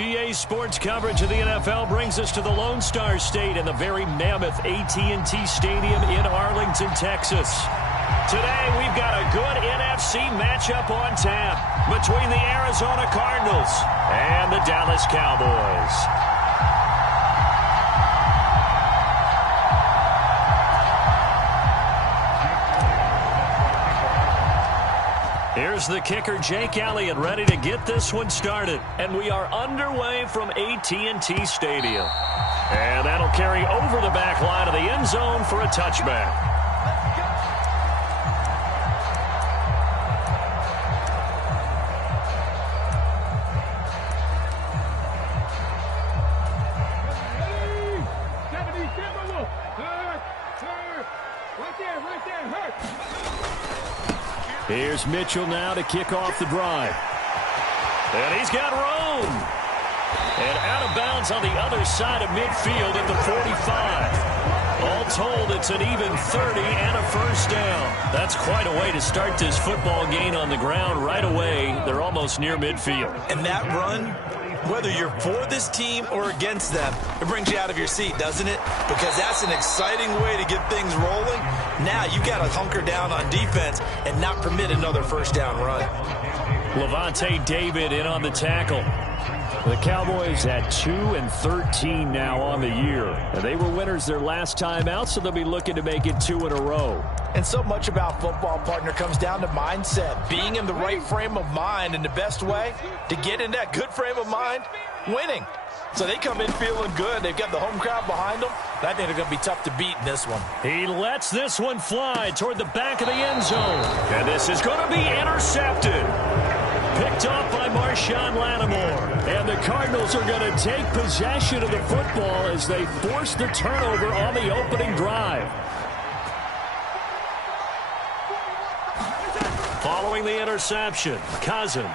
EA Sports coverage of the NFL brings us to the Lone Star State and the very mammoth AT&T Stadium in Arlington, Texas. Today, we've got a good NFC matchup on tap between the Arizona Cardinals and the Dallas Cowboys. Here's the kicker, Jake Elliott, ready to get this one started. And we are underway from AT&T Stadium. And that'll carry over the back line of the end zone for a touchback. Here's Mitchell now to kick off the drive. And he's got room. And out of bounds on the other side of midfield at the 45. All told, it's an even 30 and a first down. That's quite a way to start this football game on the ground right away. They're almost near midfield. And that run, whether you're for this team or against them, it brings you out of your seat, doesn't it? Because that's an exciting way to get things rolling. Now you got to hunker down on defense and not permit another first down run. Lavonte David in on the tackle. The Cowboys at 2-13 now on the year. And they were winners their last time out, so they'll be looking to make it 2 in a row. And so much about football, partner, comes down to mindset. Being in the right frame of mind, and the best way to get in that good frame of mind, winning. So they come in feeling good. They've got the home crowd behind them. I think they're going to be tough to beat in this one. He lets this one fly toward the back of the end zone. And this is going to be intercepted. Picked up by Marshawn Lattimore. And the Cardinals are going to take possession of the football as they force the turnover on the opening drive. Following the interception, Cousins.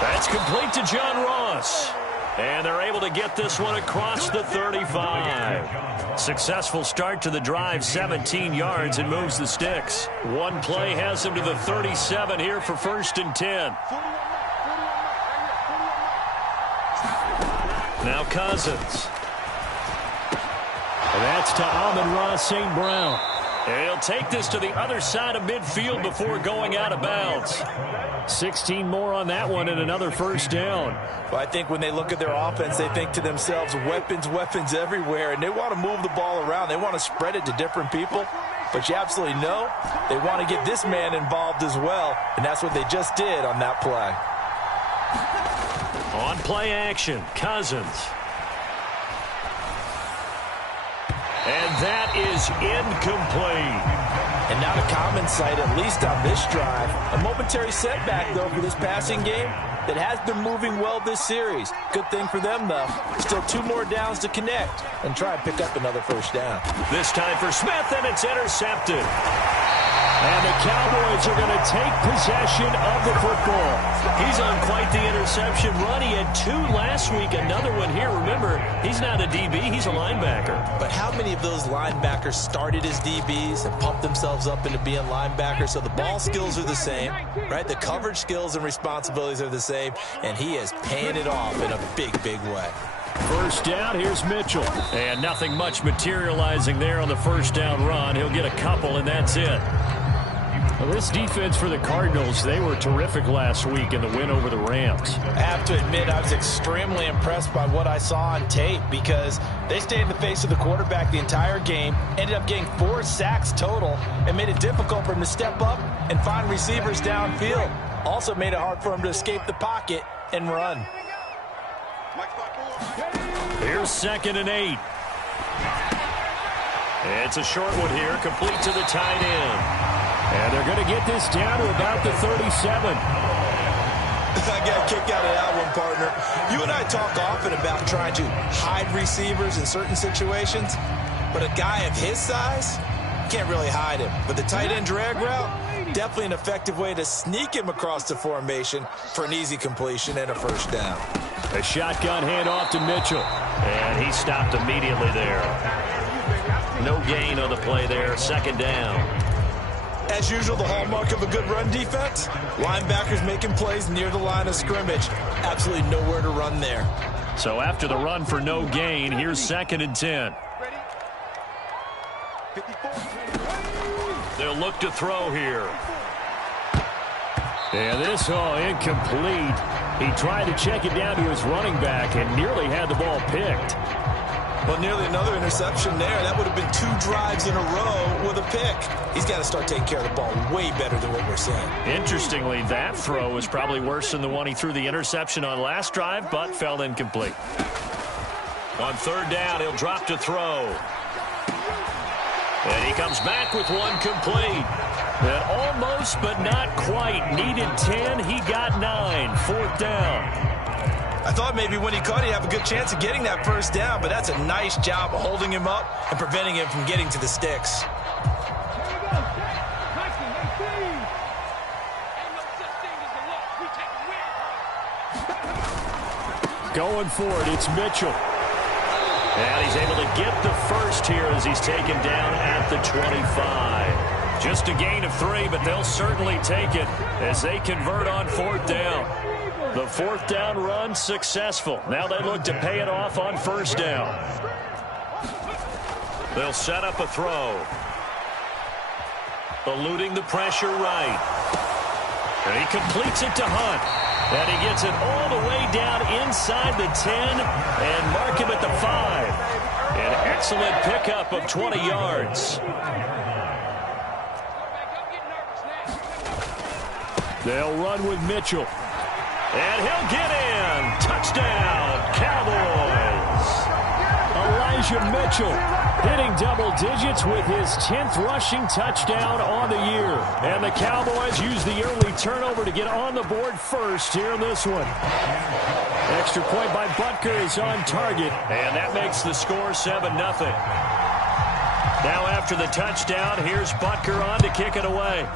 That's complete to John Ross. And they're able to get this one across the 35. Successful start to the drive, 17 yards, and moves the sticks. One play has them to the 37 here for 1st and 10. Now Cousins. And that's to Amon-Ra St. Brown. And he'll take this to the other side of midfield before going out of bounds. 16 more on that one and another first down. Well, I think when they look at their offense, they think to themselves, weapons, weapons everywhere, and they want to move the ball around. They want to spread it to different people. But you absolutely know they want to get this man involved as well, and that's what they just did on that play. On play action, Cousins. And that is incomplete. And not a common sight, at least on this drive. A momentary setback, though, for this passing game that has been moving well this series. Good thing for them, though. Still 2 more downs to connect and try and pick up another first down. This time for Smith, and it's intercepted. And the Cowboys are going to take possession of the football. He's on quite the interception run. He had 2 last week, another one here. Remember, he's not a DB, he's a linebacker. But how many of those linebackers started as DBs and pumped themselves up into being linebackers? So the ball skills are the same, right? The coverage skills and responsibilities are the same, and he is paying it off in a big, big way. First down, here's Mitchell. And nothing much materializing there on the first down run. He'll get a couple, and that's it. Well, this defense for the Cardinals, they were terrific last week in the win over the Rams. I have to admit, I was extremely impressed by what I saw on tape because they stayed in the face of the quarterback the entire game, ended up getting 4 sacks total, and made it difficult for him to step up and find receivers downfield. Also made it hard for him to escape the pocket and run. Here's 2nd and 8. It's a short one here, complete to the tight end. And they're going to get this down to about the 37. I got a kick out of that one, partner. You and I talk often about trying to hide receivers in certain situations, but a guy of his size, can't really hide him. But the tight end drag route, definitely an effective way to sneak him across the formation for an easy completion and a first down. A shotgun handoff to Mitchell. And he stopped immediately there. No gain on the play there, 2nd down. As usual, the hallmark of a good run defense, linebackers making plays near the line of scrimmage. Absolutely nowhere to run there. So after the run for no gain, here's 2nd and 10. They'll look to throw here. And this incomplete. He tried to check it down to his running back and nearly had the ball picked. Well, nearly another interception there. That would have been 2 drives in a row with a pick. He's got to start taking care of the ball way better than what we're seeing. Interestingly, that throw was probably worse than the one he threw the interception on last drive, but fell incomplete. On 3rd down, he'll drop to throw. And he comes back with one complete. And almost, but not quite. Needed 10. He got 9. 4th down. I thought maybe when he caught, he'd have a good chance of getting that 1st down, but that's a nice job of holding him up and preventing him from getting to the sticks. Going for it, it's Mitchell. And he's able to get the first here as he's taken down at the 25. Just a gain of 3, but they'll certainly take it as they convert on 4th down. The 4th down run successful. Now they look to pay it off on 1st down. They'll set up a throw. Eluding the pressure right. And he completes it to Hunt. And he gets it all the way down inside the 10 and mark him at the 5. An excellent pickup of 20 yards. They'll run with Mitchell. And he'll get in. Touchdown, Cowboys. Elijah Mitchell hitting double digits with his 10th rushing touchdown on the year. And the Cowboys use the early turnover to get on the board first here in this one. Extra point by Butker is on target. And that makes the score 7-0. Now after the touchdown, here's Butker on to kick it away.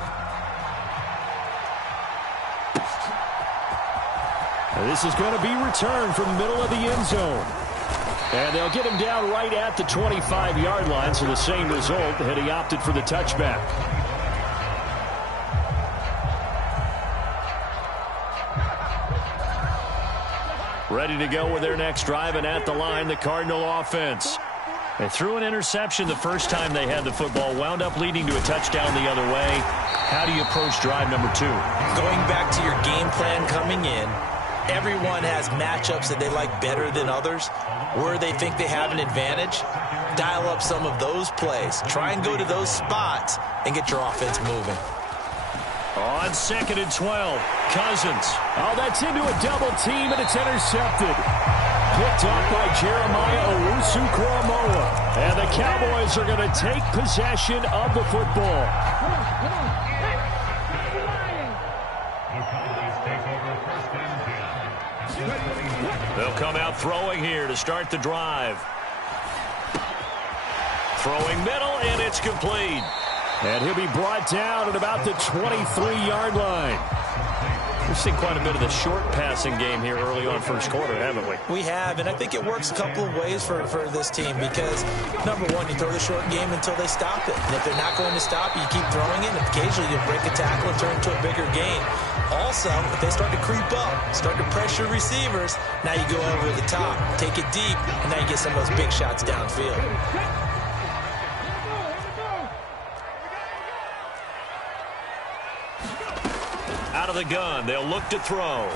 This is going to be returned from the middle of the end zone. And they'll get him down right at the 25-yard line, so the same result had he opted for the touchback. Ready to go with their next drive, and at the line, the Cardinal offense. They threw an interception the first time they had the football, wound up leading to a touchdown the other way. How do you approach drive number 2? Going back to your game plan coming in, everyone has matchups that they like better than others. Where they think they have an advantage, dial up some of those plays. Try and go to those spots and get your offense moving. On 2nd and 12, Cousins. Oh, that's into a double team, and it's intercepted. Picked off by Jeremiah Owusu-Koramoah. And the Cowboys are going to take possession of the football. They'll come out throwing here to start the drive. Throwing middle, and it's complete. And he'll be brought down at about the 23-yard line. We've seen quite a bit of the short passing game here early on 1st quarter, haven't we? We have, and I think it works a couple of ways for this team because, number one, you throw the short game until they stop it. And if they're not going to stop it, you keep throwing it, and occasionally you'll break a tackle and turn it into a bigger gain. Also, if they start to creep up, start to pressure receivers, now you go over the top, take it deep, and now you get some of those big shots downfield. Out of the gun, they'll look to throw.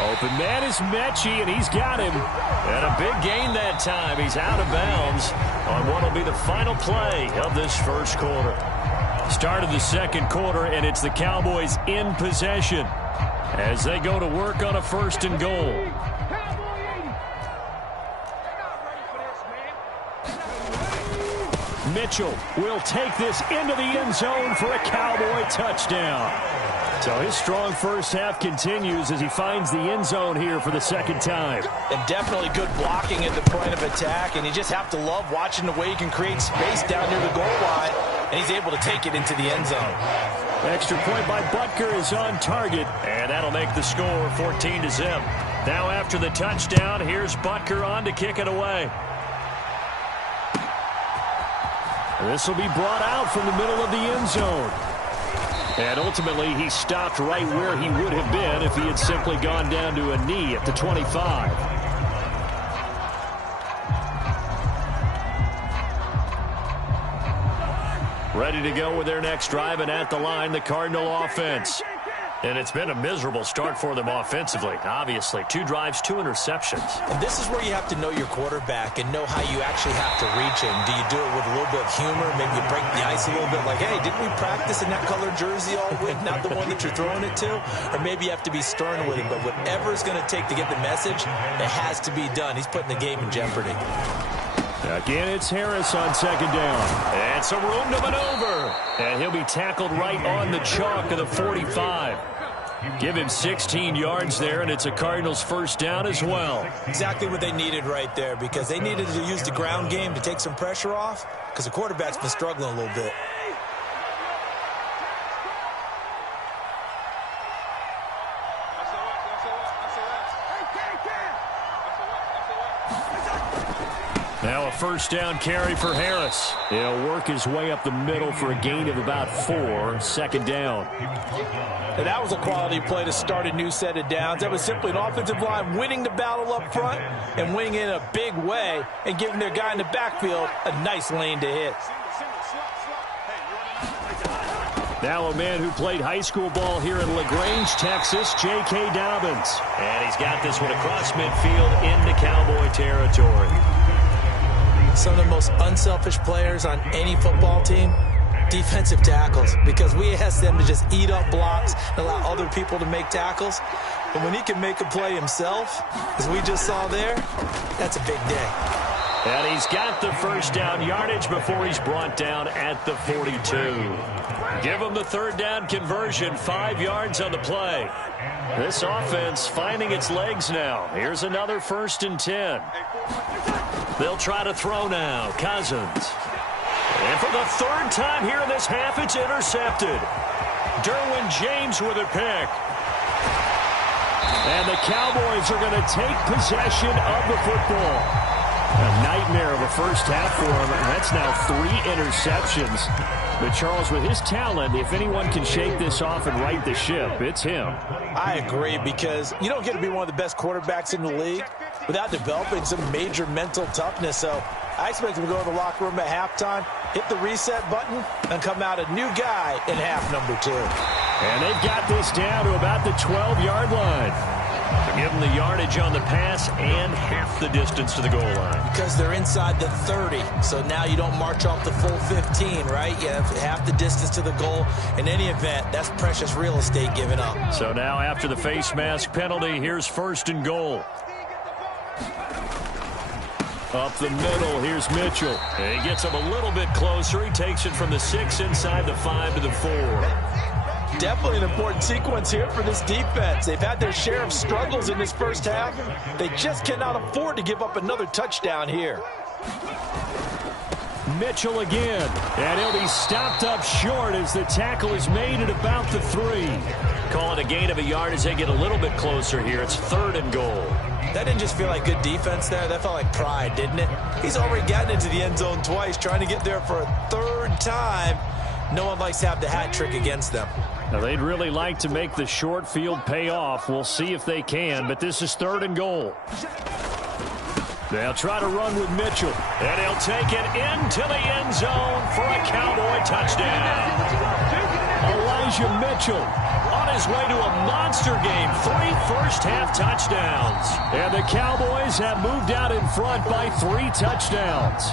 Open man is Mechie, and he's got him. And a big gain that time. He's out of bounds on what will be the final play of this 1st quarter. Start of the 2nd quarter, and it's the Cowboys in possession as they go to work on a 1st and goal. Mitchell will take this into the end zone for a Cowboy touchdown. So his strong first half continues as he finds the end zone here for the 2nd time. And definitely good blocking at the point of attack, and you just have to love watching the way he can create space down near the goal line, and he's able to take it into the end zone. Extra point by Butker is on target, and that'll make the score 14-0. Now after the touchdown, here's Butker on to kick it away. This will be brought out from the middle of the end zone. And ultimately, he stopped right where he would have been if he had simply gone down to a knee at the 25. Ready to go with their next drive, and at the line, the Cardinal offense. And it's been a miserable start for them offensively. Obviously, 2 drives, 2 interceptions. And this is where you have to know your quarterback and know how you actually have to reach him. Do you do it with a little bit of humor? Maybe you break the ice a little bit like, hey, didn't we practice in that colored jersey all week, not the one that you're throwing it to? Or maybe you have to be stern with him. But whatever it's going to take to get the message, it has to be done. He's putting the game in jeopardy. Again, it's Harris on 2nd down. And some room to maneuver. And he'll be tackled right on the chalk of the 45. Give him 16 yards there, and it's a Cardinals first down as well. Exactly what they needed right there, because they needed to use the ground game to take some pressure off, because the quarterback's been struggling a little bit. Now a first down carry for Harris. He'll work his way up the middle for a gain of about 4. 2nd down. And that was a quality play to start a new set of downs. That was simply an offensive line winning the battle up front and winning in a big way and giving their guy in the backfield a nice lane to hit. Now a man who played high school ball here in LaGrange, Texas, J.K. Dobbins. And he's got this one across midfield into Cowboy territory. Some of the most unselfish players on any football team, defensive tackles, because we ask them to just eat up blocks and allow other people to make tackles. But when he can make a play himself, as we just saw there, that's a big day. And he's got the first down yardage before he's brought down at the 42. Give him the 3rd down conversion, 5 yards on the play. This offense finding its legs now. Here's another 1st and 10. They'll try to throw now. Cousins. And for the 3rd time here in this half, it's intercepted. Derwin James with a pick. And the Cowboys are going to take possession of the football. A nightmare of a first half for him. That's now 3 interceptions. But Charles, with his talent, if anyone can shake this off and right the ship, it's him. I agree, because you don't get to be one of the best quarterbacks in the league without developing some major mental toughness. So I expect him to go to the locker room at halftime, hit the reset button, and come out a new guy in half number 2. And they've got this down to about the 12-yard line. Give them the yardage on the pass and half the distance to the goal line. Because they're inside the 30, so now you don't march off the full 15, right? You have half the distance to the goal. In any event, that's precious real estate given up. So now after the face mask penalty, here's 1st and goal. Up the middle, here's Mitchell. And he gets him a little bit closer. He takes it from the 6 inside the 5 to the 4. Definitely an important sequence here for this defense. They've had their share of struggles in this first half. They just cannot afford to give up another touchdown here. Mitchell again, and he'll be stopped up short as the tackle is made at about the 3. Call it a gain of a yard as they get a little bit closer here. It's 3rd and goal. That didn't just feel like good defense there. That felt like pride, didn't it? He's already gotten into the end zone twice, trying to get there for a 3rd time. No one likes to have the hat trick against them. Now, they'd really like to make the short field pay off. We'll see if they can, but this is 3rd and goal. They'll try to run with Mitchell, and he'll take it into the end zone for a Cowboy touchdown. Elijah Mitchell on his way to a monster game. 3 first-half touchdowns. And the Cowboys have moved out in front by 3 touchdowns.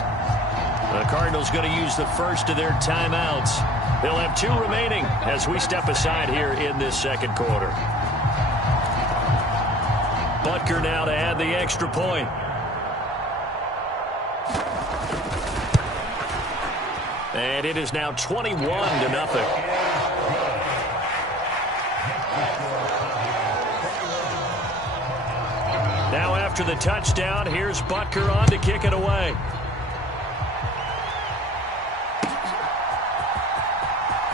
The Cardinals going to use the first of their timeouts. They'll have 2 remaining as we step aside here in this 2nd quarter. Butker now to add the extra point. And it is now 21-0. Now after the touchdown, here's Butker on to kick it away.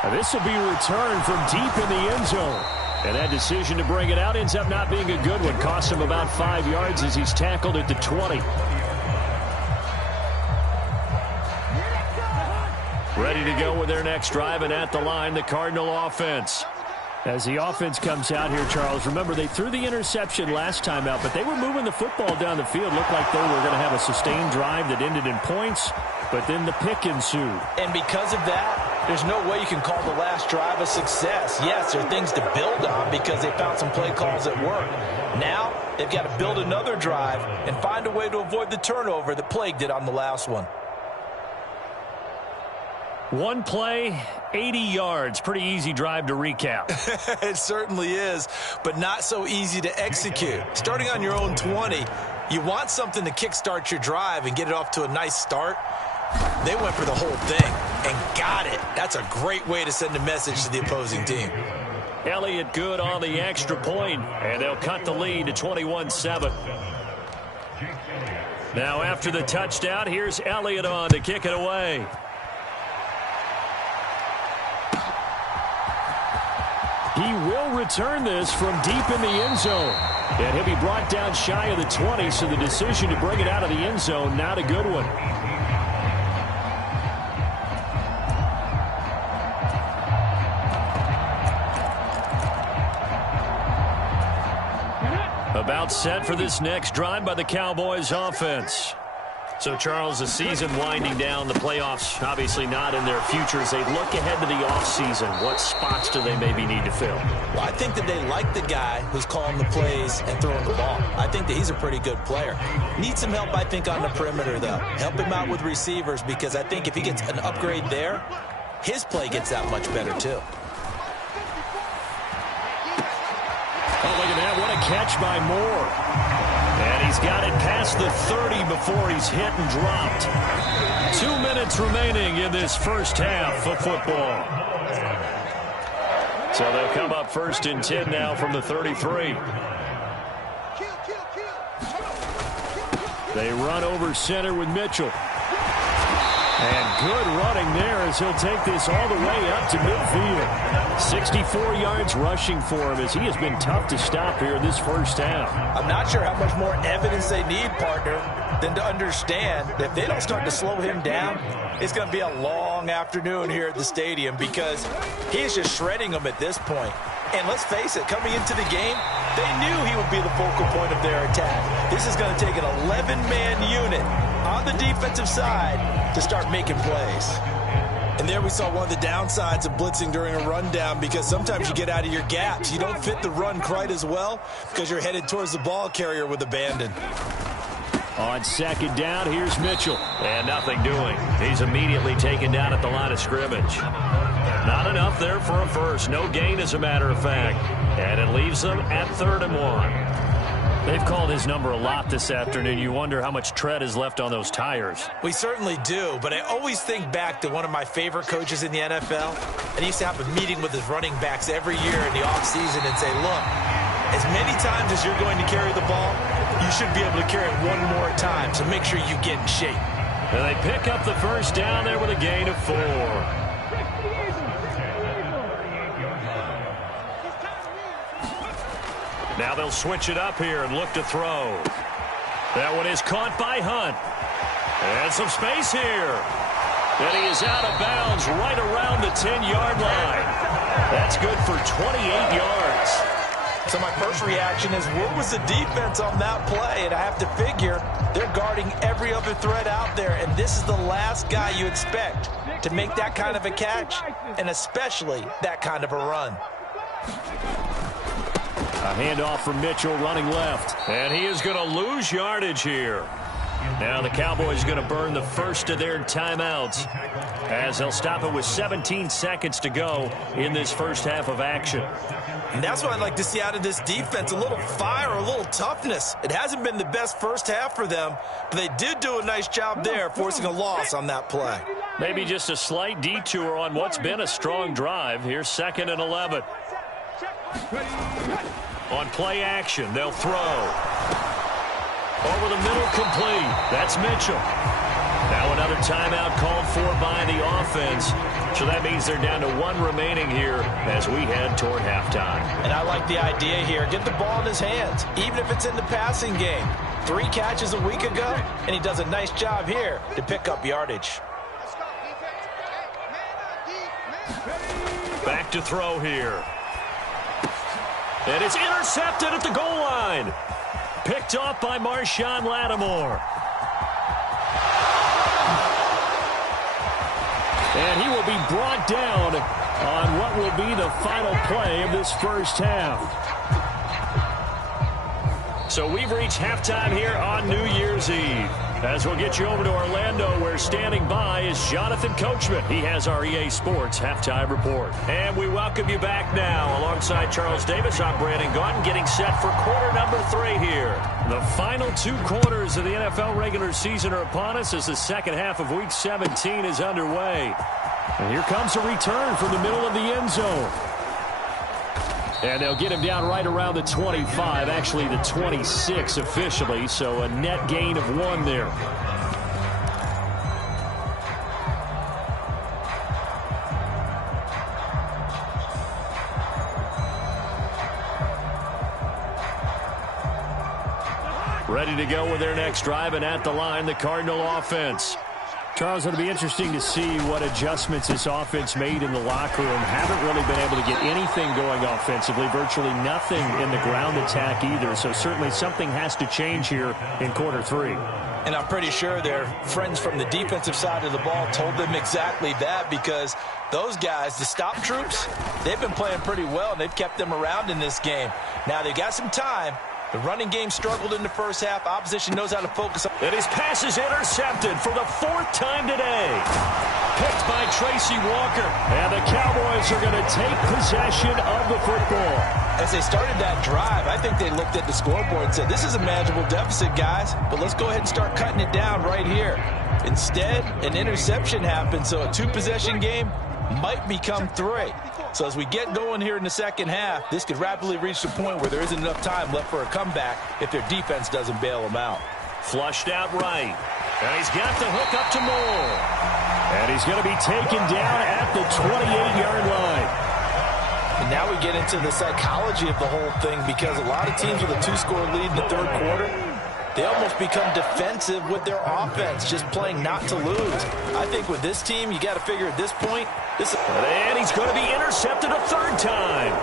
Now this will be returned from deep in the end zone. And that decision to bring it out ends up not being a good one. Costs him about 5 yards as he's tackled at the 20. Ready to go with their next drive, and at the line, the Cardinal offense. As the offense comes out here, Charles, remember they threw the interception last time out, but they were moving the football down the field. Looked like they were going to have a sustained drive that ended in points, but then the pick ensued. And because of that, There's no way you can call the last drive a success. Yes, there are things to build on because they found some play calls that work. Now, they've got to build another drive and find a way to avoid the turnover that plagued it on the last one. One play, 80 yards. Pretty easy drive to recap. It certainly is, but not so easy to execute. Starting on your own 20, you want something to kickstart your drive and get it off to a nice start. They went for the whole thing and got it. That's a great way to send a message to the opposing team. Elliott good on the extra point, and they'll cut the lead to 21-7. Now after the touchdown, here's Elliott on to kick it away. He will return this from deep in the end zone. And he'll be brought down shy of the 20, so the decision to bring it out of the end zone, not a good one. About set for this next drive by the Cowboys offense. So, Charles, the season winding down, the playoffs obviously not in their future. As they look ahead to the offseason, what spots do they maybe need to fill? Well, I think that they like the guy who's calling the plays and throwing the ball. I think that he's a pretty good player. Needs some help, I think, on the perimeter, though. Help him out with receivers, because I think if he gets an upgrade there, his play gets that much better, too. Oh, look at that. What a catch by Moore. And he's got it past the 30 before he's hit and dropped. 2 minutes remaining in this first half of football. So they'll come up first and 10 now from the 33. They run over center with Mitchell. And good running there as he'll take this all the way up to midfield. 64 yards rushing for him as he has been tough to stop here this first half. I'm not sure how much more evidence they need, partner, than to understand that if they don't start to slow him down, it's going to be a long afternoon here at the stadium, because he is just shredding them at this point. And let's face it, coming into the game, they knew he would be the focal point of their attack. This is going to take an 11-man unit on the defensive side to start making plays. And there we saw one of the downsides of blitzing during a rundown, because sometimes you get out of your gaps. You don't fit the run quite as well because you're headed towards the ball carrier with abandon. On second down, here's Mitchell. And nothing doing. He's immediately taken down at the line of scrimmage. Not enough there for a first. No gain, as a matter of fact. And it leaves them at 3rd and 1. They've called his number a lot this afternoon. You wonder how much tread is left on those tires. We certainly do, but I always think back to one of my favorite coaches in the NFL. And he used to have a meeting with his running backs every year in the offseason and say, look, as many times as you're going to carry the ball, you should be able to carry it one more time, so make sure you get in shape. And they pick up the first down there with a gain of 4. Now they'll switch it up here and look to throw. That one is caught by Hunt. And some space here. And he is out of bounds right around the 10-yard line. That's good for 28 yards. So my first reaction is, where was the defense on that play? And I have to figure they're guarding every other threat out there, and this is the last guy you expect to make that kind of a catch, and especially that kind of a run. A handoff from Mitchell running left. And he is going to lose yardage here. Now the Cowboys going to burn the first of their timeouts as they'll stop it with 17 seconds to go in this first half of action. And that's what I'd like to see out of this defense, a little fire, a little toughness. It hasn't been the best first half for them, but they did do a nice job there, forcing a loss on that play. Maybe just a slight detour on what's been a strong drive. Here's 2nd and 11. On play action, they'll throw. Over the middle, complete. That's Mitchell. Now another timeout called for by the offense. So that means they're down to 1 remaining here as we head toward halftime. And I like the idea here. Get the ball in his hands, even if it's in the passing game. 3 catches a week ago, and he does a nice job here to pick up yardage. Back to throw here. And it's intercepted at the goal line. Picked off by Marshawn Lattimore. And he will be brought down on what will be the final play of this first half. So we've reached halftime here on New Year's Eve. As we'll get you over to Orlando, where standing by is Jonathan Coachman. He has our EA Sports Halftime Report. And we welcome you back now. Alongside Charles Davis, I'm Brandon Gaudin, getting set for quarter number 3 here. The final 2 quarters of the NFL regular season are upon us as the second half of Week 17 is underway. And here comes a return from the middle of the end zone. And they'll get him down right around the 25, actually the 26 officially, so a net gain of 1 there. Ready to go with their next drive, and at the line, the Cardinal offense. Charles, it'll be interesting to see what adjustments this offense made in the locker room. Haven't really been able to get anything going offensively, virtually nothing in the ground attack either. So certainly something has to change here in quarter 3. And I'm pretty sure their friends from the defensive side of the ball told them exactly that, because those guys, the stop troops, they've been playing pretty well, and they've kept them around in this game. Now they've got some time. The running game struggled in the first half. Opposition knows how to focus. And his pass is intercepted for the 4th time today. Picked by Tracy Walker. And the Cowboys are going to take possession of the football. As they started that drive, I think they looked at the scoreboard and said, this is a manageable deficit, guys, but let's go ahead and start cutting it down right here. Instead, an interception happened, so a 2-possession game might become 3. So as we get going here in the second half, this could rapidly reach the point where there isn't enough time left for a comeback if their defense doesn't bail them out. Flushed out right. And he's got the hook up to Moore. And he's going to be taken down at the 28-yard line. And now we get into the psychology of the whole thing, because a lot of teams with a 2-score lead in the 3rd quarter, they almost become defensive with their offense, just playing not to lose. I think with this team, you got to figure at this point, and he's going to be intercepted a 3rd time.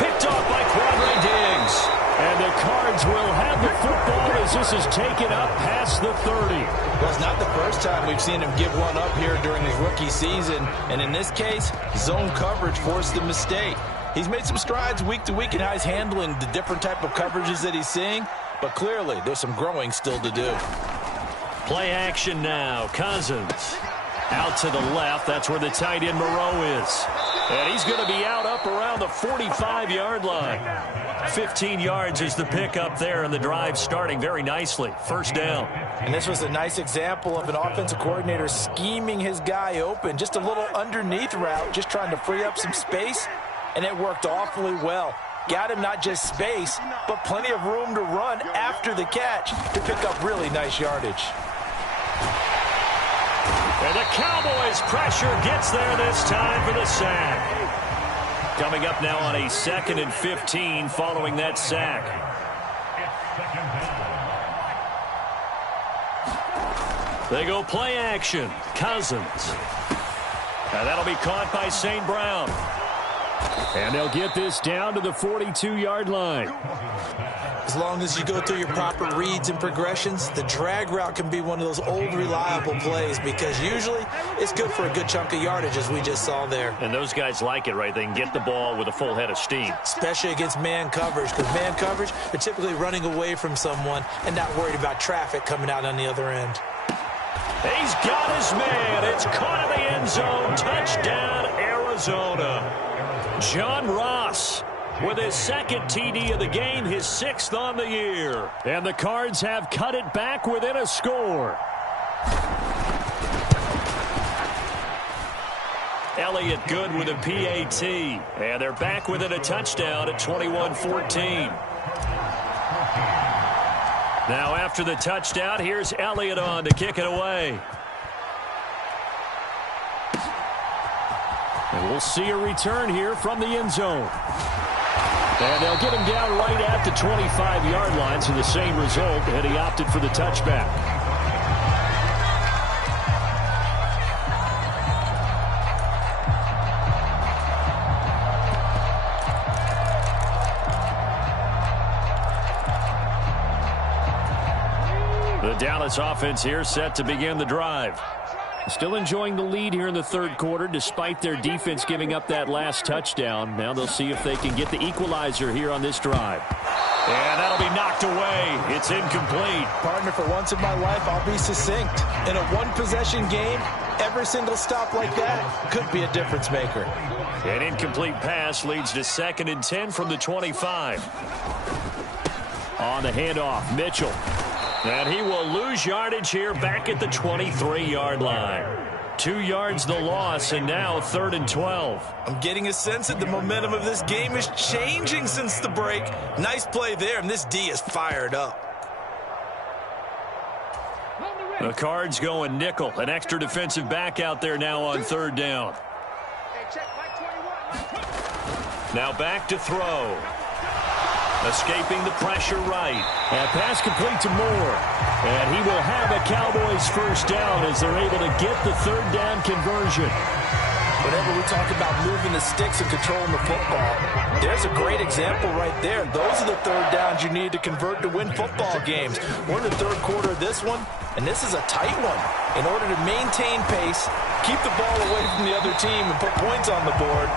Picked off by Quandre Diggs. And the Cards will have the football as this is taken up past the 30. Well, it's not the first time we've seen him give one up here during his rookie season. And in this case, zone coverage forced the mistake. He's made some strides week to week in how he's handling the different type of coverages that he's seeing. But clearly, there's some growing still to do. Play action now. Cousins out to the left. That's where the tight end Moreau is. And he's going to be out up around the 45-yard line. 15 yards is the pickup there, and the drive starting very nicely. First down. And this was a nice example of an offensive coordinator scheming his guy open. Just a little underneath route, just trying to free up some space, and it worked awfully well. Got him not just space, but plenty of room to run after the catch to pick up really nice yardage. And the Cowboys' pressure gets there this time for the sack. Coming up now on a 2nd and 15 following that sack. They go play action. Cousins. And that'll be caught by St. Brown. And they'll get this down to the 42-yard line. As long as you go through your proper reads and progressions, the drag route can be one of those old reliable plays, because usually it's good for a good chunk of yardage, as we just saw there. And those guys like it, right? They can get the ball with a full head of steam. Especially against man coverage, because man coverage, they're typically running away from someone and not worried about traffic coming out on the other end. He's got his man. It's caught in the end zone. Touchdown, Arizona. John Ross with his 2nd TD of the game, his 6th on the year. And the Cards have cut it back within a score. Elliott good with a PAT. And they're back within a touchdown at 21-14. Now after the touchdown, here's Elliott on to kick it away. And we'll see a return here from the end zone. And they'll get him down right at the 25-yard line, so the same result, and he opted for the touchback. The Dallas offense here set to begin the drive. Still enjoying the lead here in the third quarter despite their defense giving up that last touchdown. Now they'll see if they can get the equalizer here on this drive. And that'll be knocked away. It's incomplete. Partner, for once in my life, I'll be succinct. In a one-possession game, every single stop like that could be a difference maker. An incomplete pass leads to 2nd and 10 from the 25. On the handoff, Mitchell. And he will lose yardage here back at the 23-yard line. 2 yards the loss, and now 3rd and 12. I'm getting a sense that the momentum of this game is changing since the break. Nice play there, and this D is fired up. The Cards going nickel. An extra defensive back out there now on 3rd down. Now back to throw. Escaping the pressure right. And pass complete to Moore. And he will have a Cowboys first down as they're able to get the 3rd down conversion. Whenever we talk about moving the sticks and controlling the football, there's a great example right there. Those are the 3rd downs you need to convert to win football games. We're in the 3rd quarter of this one, and this is a tight one. In order to maintain pace, keep the ball away from the other team, and put points on the board,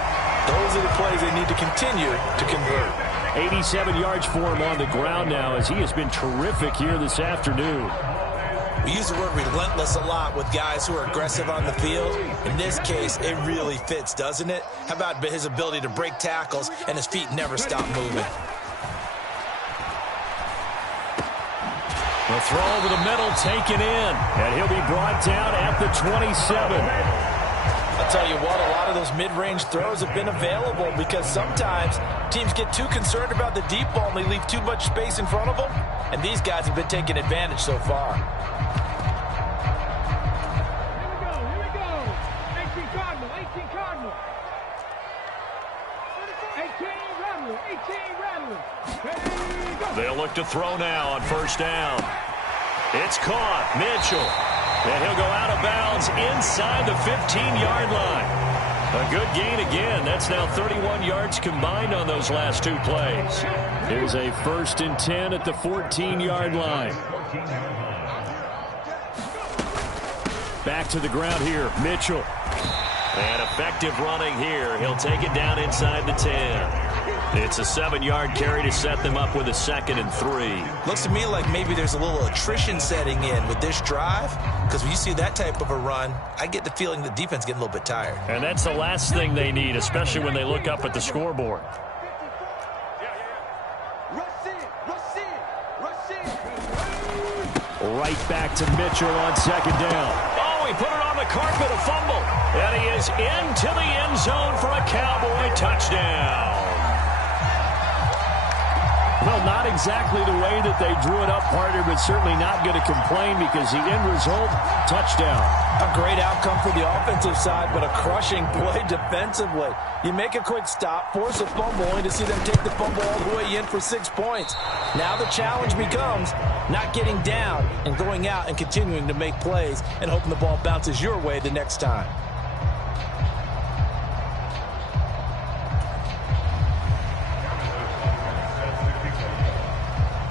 those are the plays they need to continue to convert. 87 yards for him on the ground now as he has been terrific here this afternoon. We use the word relentless a lot with guys who are aggressive on the field. In this case, it really fits, doesn't it? How about his ability to break tackles and his feet never stop moving? The throw over the middle taken in, and he'll be brought down at the 27. I'll tell you what, a lot of those mid-range throws have been available because sometimes teams get too concerned about the deep ball and they leave too much space in front of them, and these guys have been taking advantage so far. Here we go. 18 Cardinal, 18 Cardinal. 18 Rattler. They'll look to throw now on 1st down. It's caught. Mitchell. And he'll go out of bounds inside the 15-yard line. A good gain again. That's now 31 yards combined on those last 2 plays. Here's a 1st and 10 at the 14-yard line. Back to the ground here, Mitchell. And effective running here. He'll take it down inside the 10. It's a 7-yard carry to set them up with a 2nd and 3. Looks to me like maybe there's a little attrition setting in with this drive, because when you see that type of a run, I get the feeling the defense getting a little bit tired. And that's the last thing they need, especially when they look up at the scoreboard. Right back to Mitchell on 2nd down. Oh, he put it on the carpet, a fumble. And he is into the end zone for a Cowboy touchdown. Well, not exactly the way that they drew it up, partner, but certainly not going to complain because the end result, touchdown. A great outcome for the offensive side, but a crushing play defensively. You make a quick stop, force a fumble, only to see them take the fumble all the way in for 6 points. Now the challenge becomes not getting down and going out and continuing to make plays and hoping the ball bounces your way the next time.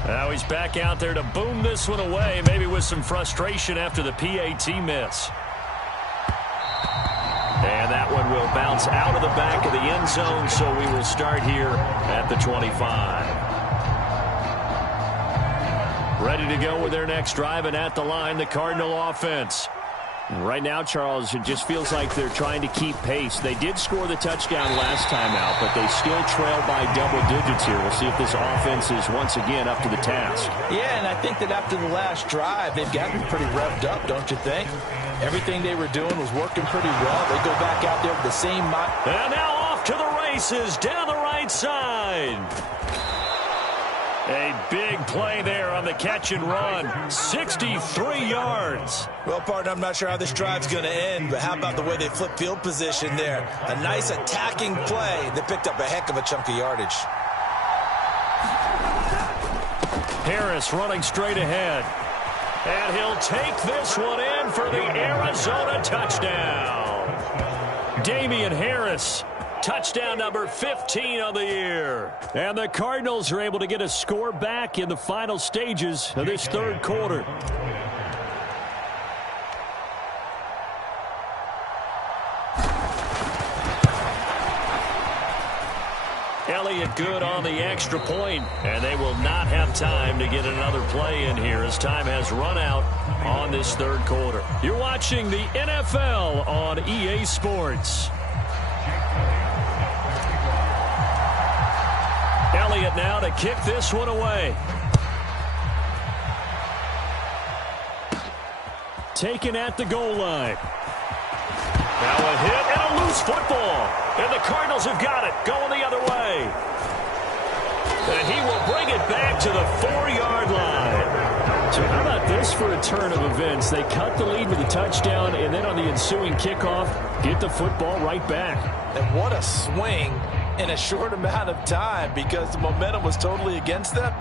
Now he's back out there to boom this one away, maybe with some frustration after the PAT miss. And that one will bounce out of the back of the end zone, so we will start here at the 25. Ready to go with their next drive, and at the line, the Cardinal offense. Right now, Charles, it just feels like they're trying to keep pace. They did score the touchdown last time out, but they still trail by double digits here. We'll see if this offense is once again up to the task. Yeah, and I think that after the last drive, they've gotten pretty revved up, don't you think? Everything they were doing was working pretty well. They go back out there with the same mind. And now off to the races down the right side. A big play there on the catch and run. 63 yards. Well, partner, I'm not sure how this drive's going to end, but how about the way they flip field position there? A nice attacking play that picked up a heck of a chunk of yardage. Harris running straight ahead. And he'll take this one in for the Arizona touchdown. Damian Harris. Touchdown number 15 on the year. And the Cardinals are able to get a score back in the final stages of this third quarter. Elliott good on the extra point, and they will not have time to get another play in here as time has run out on this third quarter. You're watching the NFL on EA Sports. Elliott now to kick this one away. Taken at the goal line. Now a hit and a loose football. And the Cardinals have got it, going the other way. And he will bring it back to the 4-yard line. So how about this for a turn of events? They cut the lead with a touchdown, and then on the ensuing kickoff, get the football right back. And what a swing in a short amount of time, because the momentum was totally against them.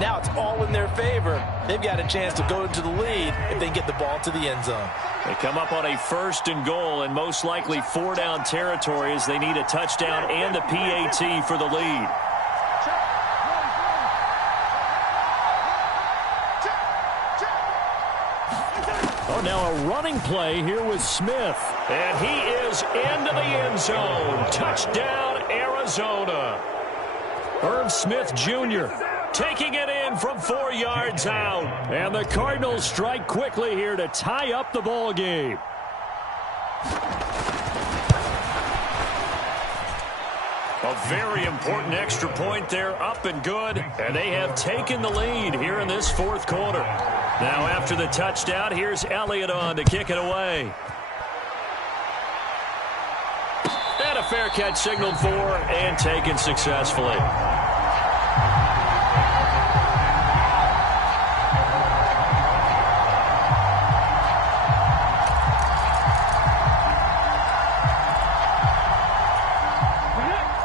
Now it's all in their favor. They've got a chance to go into the lead if they get the ball to the end zone. They come up on a 1st and goal, and most likely 4-down territory as they need a touchdown and the PAT for the lead. Oh, now a running play here with Smith. And he is into the end zone. Touchdown, Arizona. Irv Smith Jr. taking it in from 4 yards out. And the Cardinals strike quickly here to tie up the ball game. A very important extra point there, up and good. And they have taken the lead here in this 4th quarter. Now after the touchdown, here's Elliott on to kick it away. And a fair catch signaled for and taken successfully.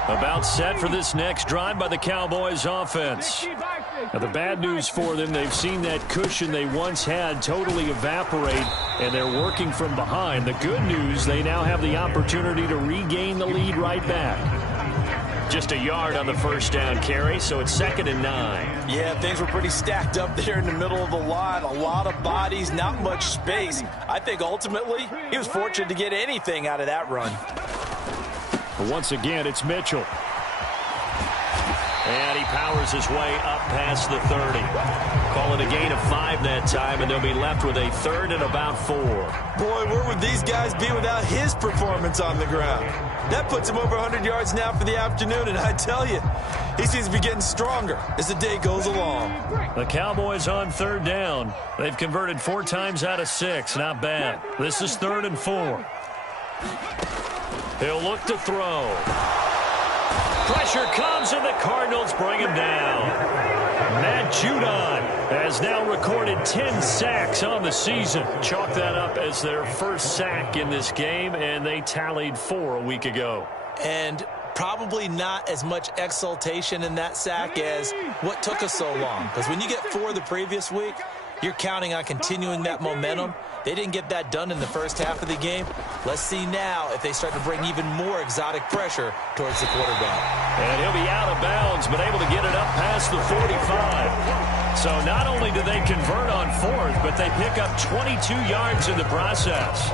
About set for this next drive by the Cowboys offense. Now the bad news for them, they've seen that cushion they once had totally evaporate, and they're working from behind. The good news, they now have the opportunity to regain the lead right back. Just a yard on the first down carry, so it's 2nd and 9. Yeah, things were pretty stacked up there in the middle of the line. A lot of bodies, not much space. I think ultimately he was fortunate to get anything out of that run. But once again, it's Mitchell. And he powers his way up past the 30. Call it a gain of 5 that time, and they'll be left with a 3rd and about 4. Boy, where would these guys be without his performance on the ground? That puts him over 100 yards now for the afternoon, and I tell you, he seems to be getting stronger as the day goes along. The Cowboys on 3rd down. They've converted 4 times out of 6. Not bad. This is 3rd and 4. He'll look to throw. Pressure comes, and the Cardinals bring him down. Matt Judon has now recorded 10 sacks on the season. Chalk that up as their first sack in this game, and they tallied 4 a week ago. And probably not as much exultation in that sack as what took us so long. Because when you get 4 the previous week, you're counting on continuing that momentum. They didn't get that done in the first half of the game. Let's see now if they start to bring even more exotic pressure towards the quarterback. And he'll be out of bounds, but able to get it up past the 45. So not only do they convert on 4th, but they pick up 22 yards in the process.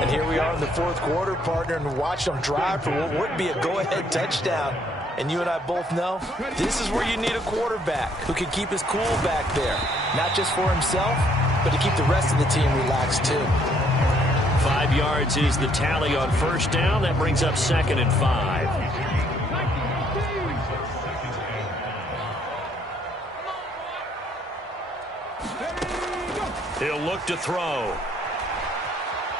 And here we are in the 4th quarter, partner, and watch them drive for what would be a go-ahead touchdown. And you and I both know this is where you need a quarterback who can keep his cool back there. Not just for himself, but to keep the rest of the team relaxed too. 5 yards is the tally on 1st down. That brings up 2nd and 5. He'll look to throw.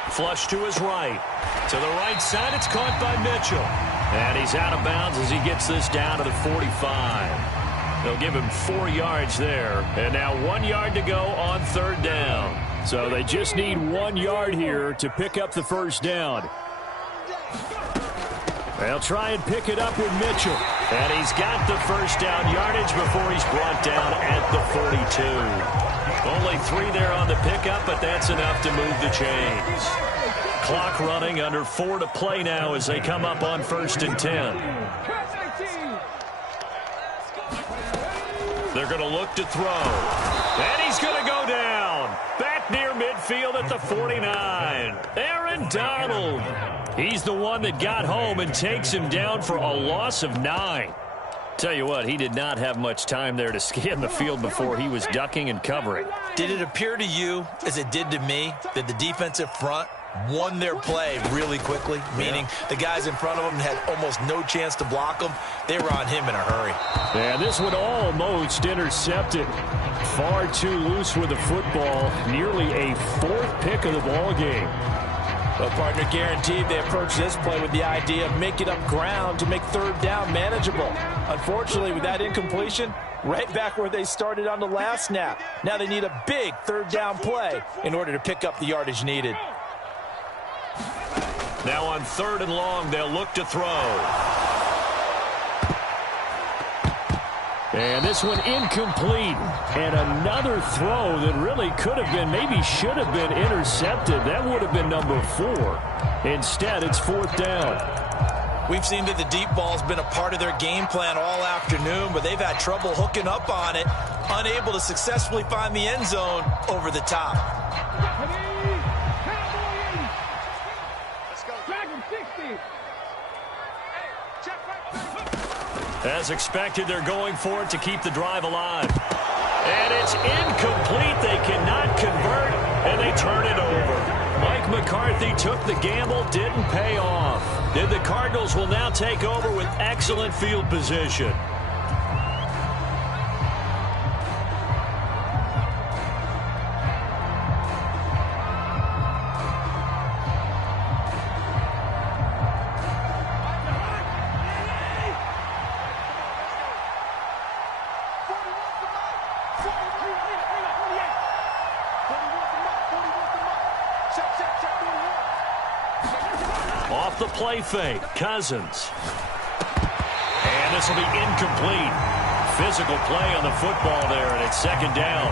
Flush to his right. To the right side, it's caught by Mitchell. And he's out of bounds as he gets this down to the 45. They'll give him 4 yards there. And now 1 yard to go on 3rd down. So they just need 1 yard here to pick up the first down. They'll try and pick it up with Mitchell. And he's got the first down yardage before he's brought down at the 42. Only 3 there on the pickup, but that's enough to move the chains. Clock running, under 4 to play now as they come up on 1st and 10. They're going to look to throw. And he's going to go down. Back near midfield at the 49. Aaron Donald. He's the one that got home and takes him down for a loss of 9. Tell you what, he did not have much time there to scan the field before he was ducking and covering. Did it appear to you, as it did to me, that the defensive front won their play really quickly? Meaning the guys in front of them had almost no chance to block them. They were on him in a hurry. And this one almost intercepted. Far too loose with the football. Nearly a fourth pick of the ball game. Well, partner, guaranteed they approach this play with the idea of making up ground to make third down manageable. Unfortunately, with that incompletion, right back where they started on the last snap. Now they need a big third down play in order to pick up the yardage needed. Now on 3rd and long, they'll look to throw. And this one incomplete. And another throw that really could have been, maybe should have been intercepted. That would have been number 4. Instead, it's 4th down. We've seen that the deep ball's been a part of their game plan all afternoon, but they've had trouble hooking up on it, unable to successfully find the end zone over the top. As expected, they're going for it to keep the drive alive. And it's incomplete. They cannot convert, and they turn it over. Mike McCarthy took the gamble, didn't pay off. And the Cardinals will now take over with excellent field position. Off the play fake, Cousins. And this will be incomplete. Physical play on the football there, and it's 2nd down.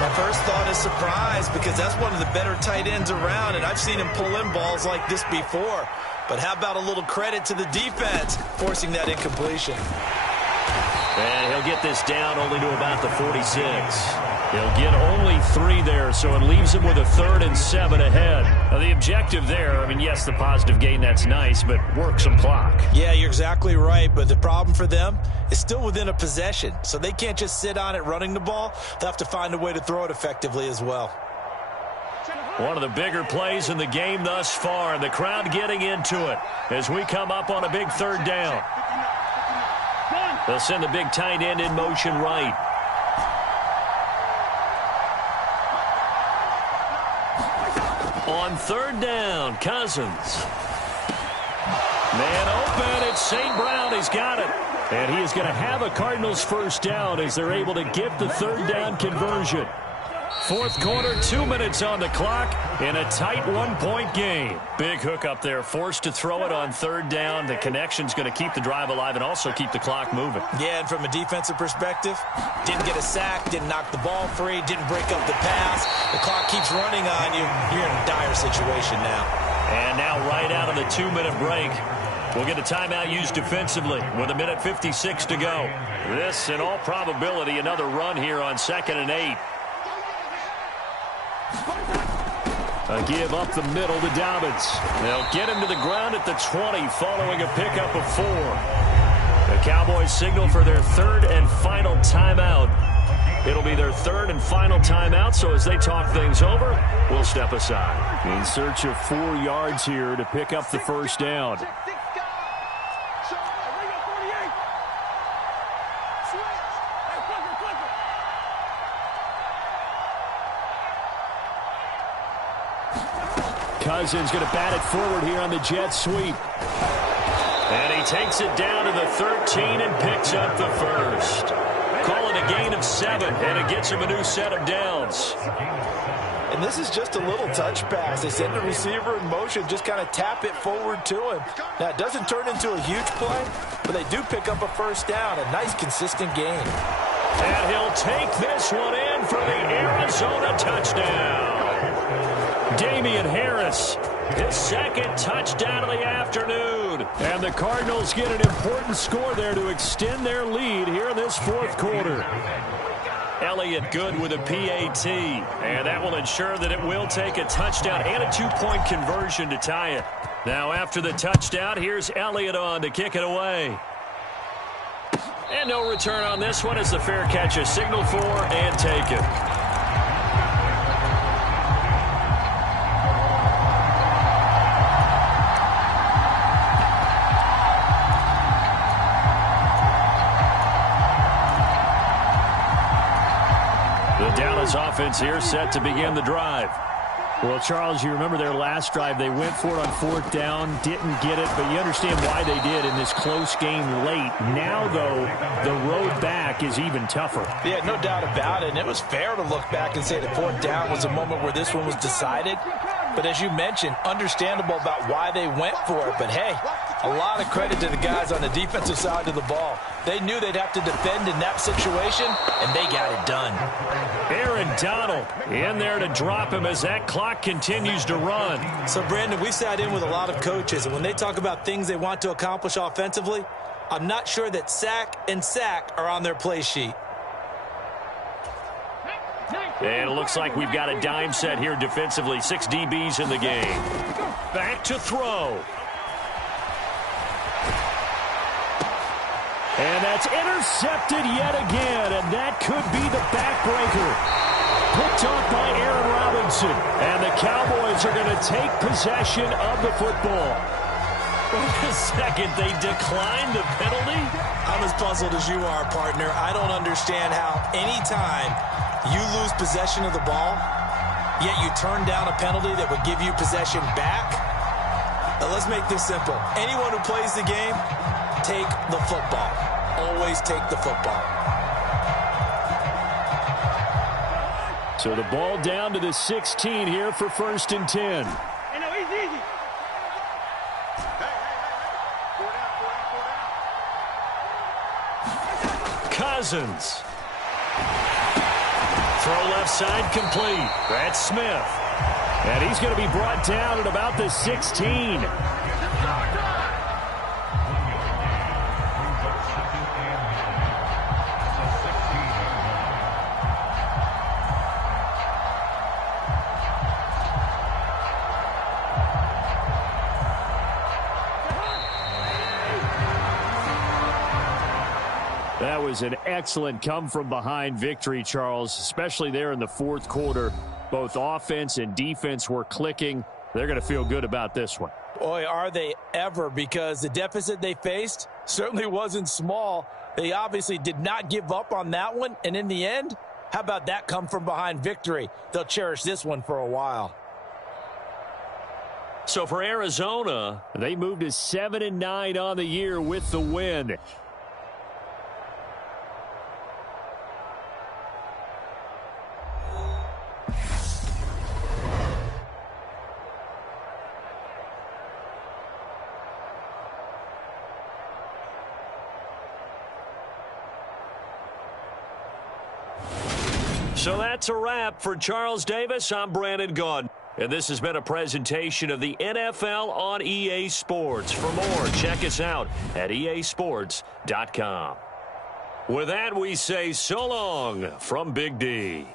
My first thought is surprise, because that's one of the better tight ends around, and I've seen him pull in balls like this before. But how about a little credit to the defense forcing that incompletion? And he'll get this down only to about the 46. He'll get only 3 there, so it leaves him with a 3rd and 7 ahead. Now, the objective there, I mean, yes, the positive gain, that's nice, but work some clock. Yeah, you're exactly right, but the problem for them is still within a possession, so they can't just sit on it running the ball. They'll have to find a way to throw it effectively as well. One of the bigger plays in the game thus far, and the crowd getting into it as we come up on a big 3rd down. They'll send the big tight end in motion right. On 3rd down, Cousins. Man open, it's St. Brown. He's got it. And he is going to have a Cardinals 1st down as they're able to get the 3rd down conversion. 4th quarter, 2 minutes on the clock in a tight 1-point game. Big hook up there, forced to throw it on 3rd down. The connection's going to keep the drive alive and also keep the clock moving. Yeah, and from a defensive perspective, didn't get a sack, didn't knock the ball free, didn't break up the pass. The clock keeps running on you. You're in a dire situation now. And now right out of the 2-minute break, we'll get a timeout used defensively with 1:56 to go. This, in all probability, another run here on 2nd and 8. A give up the middle to Dobbins. They'll get him to the ground at the 20 following a pickup of 4. The Cowboys signal for their 3rd and final timeout. It'll be their 3rd and final timeout, so as they talk things over, we'll step aside. In search of 4 yards here to pick up the 1st down. Cousins going to bat it forward here on the jet sweep. And he takes it down to the 13 and picks up the 1st. Call it a gain of 7, and it gets him a new set of downs. And this is just a little touch pass. They send the receiver in motion, just kind of tap it forward to him. Now, it doesn't turn into a huge play, but they do pick up a 1st down. A nice, consistent gain. And he'll take this one in for the Arizona touchdown. Damian Harris, his 2nd touchdown of the afternoon. And the Cardinals get an important score there to extend their lead here in this 4th quarter. Elliott good with a PAT. And that will ensure that it will take a touchdown and a 2-point conversion to tie it. Now after the touchdown, here's Elliott on to kick it away. And no return on this one as the fair catch is signaled for and taken. The Dallas offense here set to begin the drive. Well, Charles, you remember their last drive. They went for it on 4th down, didn't get it, but you understand why they did in this close game late. Now, though, the road back is even tougher. Yeah, no doubt about it. And it was fair to look back and say that 4th down was a moment where this one was decided. But as you mentioned, understandable about why they went for it. But, hey, a lot of credit to the guys on the defensive side of the ball. They knew they'd have to defend in that situation, and they got it done. Aaron Donald in there to drop him as that clock continues to run. So, Brandon, we sat in with a lot of coaches, and when they talk about things they want to accomplish offensively, I'm not sure that sack and sack are on their play sheet. And it looks like we've got a dime set here defensively. 6 DBs in the game. Back to throw. And that's intercepted yet again, and that could be the backbreaker. Picked off by Aaron Robinson, and the Cowboys are going to take possession of the football. Wait a second, they declined the penalty? I'm as puzzled as you are, partner. I don't understand how any time you lose possession of the ball, yet you turn down a penalty that would give you possession back. Now, let's make this simple. Anyone who plays the game, take the football. Always take the football. So the ball down to the 16 here for 1st and 10. Hey, no, easy. Cousins. Throw left side complete. That's Smith. And he's going to be brought down at about the 16. That was an excellent come-from-behind victory, Charles, especially there in the 4th quarter. Both offense and defense were clicking. They're going to feel good about this one. Boy, are they ever, because the deficit they faced certainly wasn't small. They obviously did not give up on that one, and in the end, how about that come-from-behind victory? They'll cherish this one for a while. So for Arizona, they moved to 7-9 on the year with the win. So that's a wrap for Charles Davis. I'm Brandon Gaudin. And this has been a presentation of the NFL on EA Sports. For more, check us out at easports.com. With that, we say so long from Big D.